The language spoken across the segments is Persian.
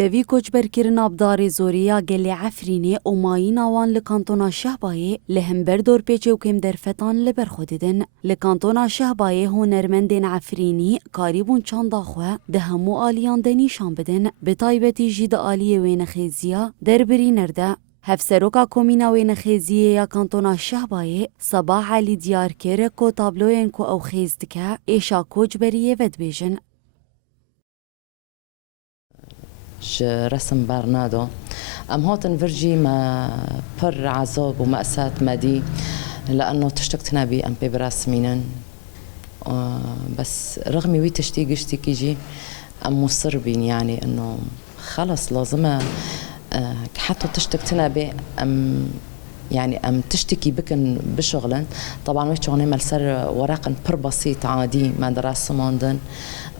تەوی کۆچبەرکردنا بدارێ زۆریya gelê Efrînê û mayîna wan li kantona Şehbayê li hember dorpêçê û kêmderfetan li ber xwe didin. Li kantona Şehbayê hunermendên Efrînî karîbûn çanda xwe di hemû aliyan de nîşan bidin, bi taybetî jî di aliyê wênexêziya derbirîner de. Hevseroka komîna wênexêziyê ya kantona Şehbayê Sabah Elî diyar kir ku tabloyên ku ew xêz dike êşa koçberiyê vedibêjin. رسم برنادو أم هاتن فرجي ما بر عذاب ومأساة مادي لأنه تشتقتنا بي أم برسمينا بس رغم وي تشتي كيجي أم مصر بين يعني إنه خلص لازم حتى تشتقتنا بي أم يعني أم تشتكي بكن بشغلن طبعا ويش شغلين ملسر ورقن بر بسيط عادي ما درس ماندن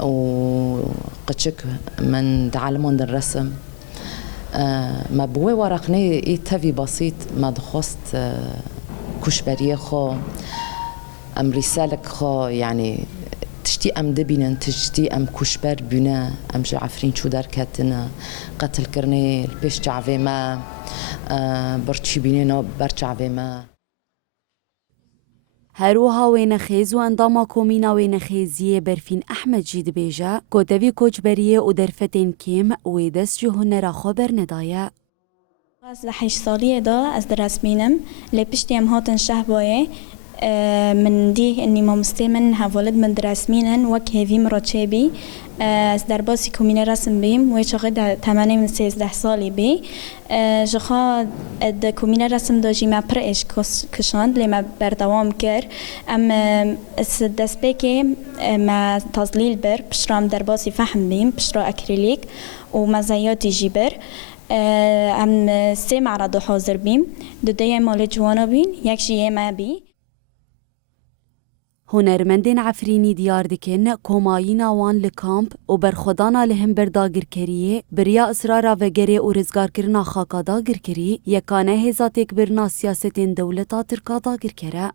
وقتشك من تعلمون الرسم ما بوي ورقني تفي بسيط ما دخست كشبريه خو أم رسالك خو يعني تشتي أم دبينن تشتي أم كشبر بنا أم جعفرين شو دار كاتنا قتل كرني البيش جعفي ما برچی بینێنە بەرچاوێمە. هەروەها وێنەخێز و ئەنداما کۆمîنا وێنەخێزیê Berfîn Ehmed jî dibêje ku tevî koçberiyê û derfetên kêm wê dest ji hunera xwe bernedaye. Ez li 8 saliyê de ez dirasmînim lê piştî em hatin Şehbayê من دي اني مامۆستê min hevalid min dirasmînin wek hêvî min re çêbî ez derbasî komînê resim bîm wê çaxê de temenê min 13 salî bî ji xwe di komînê resim de jî me pir êş kişand lê me berdewam kir em destpêkê me tazlîl bir piştre em derbasî fehm bîm piştre akrîlîk û mezeyatî jî bir em sê meዕرض hazir bîm du deyê malê ciwana bîn yek jî yê me bî. Hunermendên Efrînî diyar dikin komayîna wan li kamp û berxwedana li hember dagirkeriyê biriya israra vegerê û rizgarkirina xaka dagirkerî yekane hêza têkbirina siyasetên dewleta Tirka dagirkere.